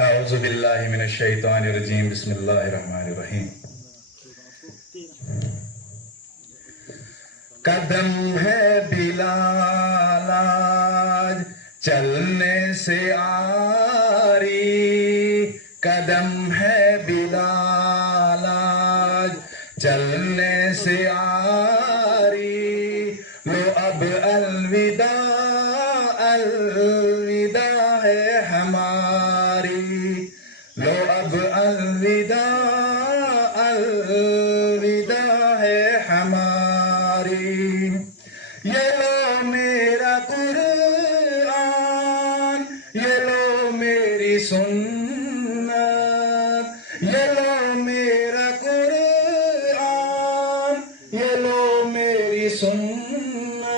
اعوذ باللہ من الشیطان الرجیم بسم اللہ الرحمن الرحیم قدم ہے بلال آج چلنے سے آری قدم ہے بلال آج چلنے سے آری لو اب الوداع الوداع ہے ہماری لو اب الوداع الوداع ہے ہماری یہ لو میرا قرآن یہ لو میری سنت یہ لو میرا قرآن یہ لو میری سنت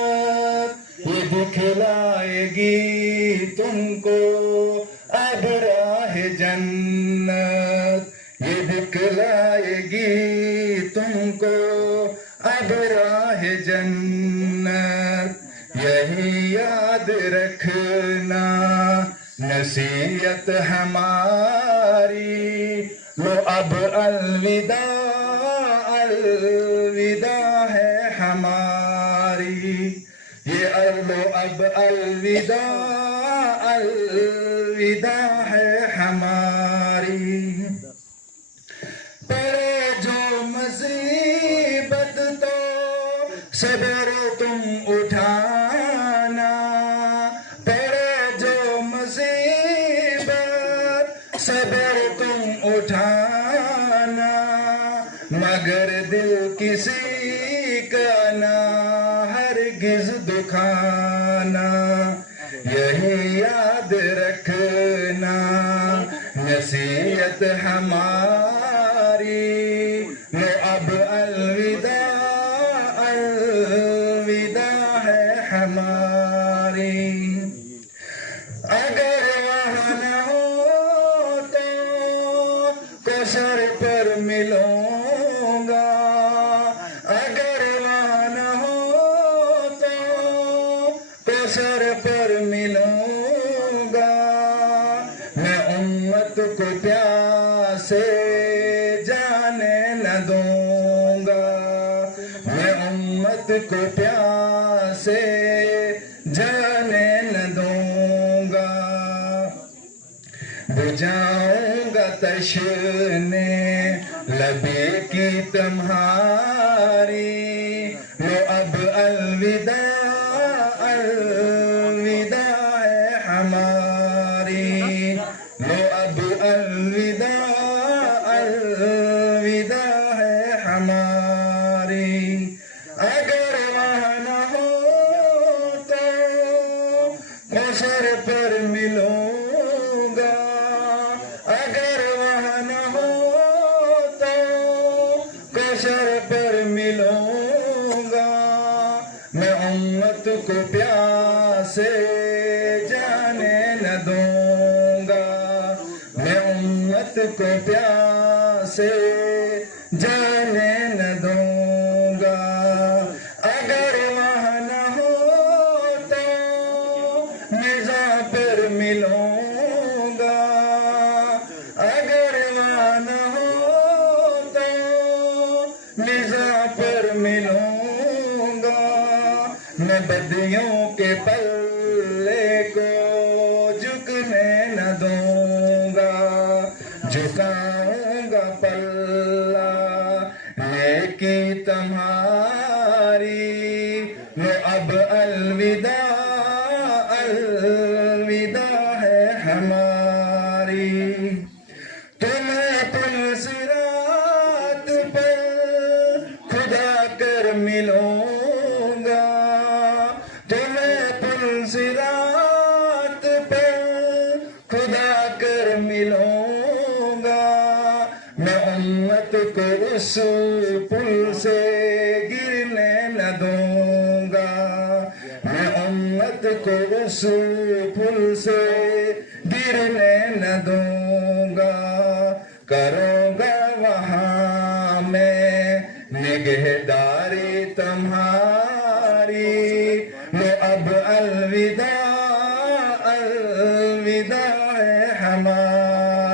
یہ دکھلائے گی تم کو اب راہ جنت یہ دکھلائے گی تم کو اب راہ جنت یہی یاد رکھنا نصیحت ہماری لو اب الوداع الوداع ہے ہماری یہ لو اب الوداع الوداع ہے ہماری پڑے جو مصیبت تو صبر تم اٹھانا پڑے جو مصیبت صبر تم اٹھانا مگر دل کسی کا نہ ہرگز دکھانا یہی یاد رکھنا نصیحت ہماری لو اب الوداع الوداع ہے ہماری اگر وہاں نہ ہو تو کوثر پر ملوں گا اگر وہاں نہ ہو تو کوثر پر ملوں گا میں امت کو پیاسے جانے نہ دوں گا میں امت کو پیاسے جانے نہ دوں گا بجھاؤں گا تشنے لبے کی تمہاری لو اب الوداع الوداع ہے ہماری لو اب الوداع الوداع ہے ہماری اگر وہاں نہ ہو تو کوثر پر ملوں گا اگر وہاں نہ ہو تو کوثر پر ملوں گا میں امت کو پیاسے جانے نہ دوں گا میں امت کو پیاسے جانے نہ دوں گا اگر وہاں نہ ہو تو نظام پر ملوں گا اگر وہاں نہ ہو تو نظام پر ملوں گا میں بدیوں کے پلے کو جھکنے نہ دوں گا جھکاؤں گا پلہ نیکی تمہاری لو اب الوداع الوداع ہے ہماری تمہیں پل صراط پر خدا کر ملوں گا تمہیں پل صراط پر خدا کر ملوں گا میں امت کو اس پل سے گرنے نہ دوں گا میں امت کو اس پل سے گرنے نہ دوں گا کروں گا وہاں میں نگہداری تمہاری لو اب الوداع الوداع ہے ہمارا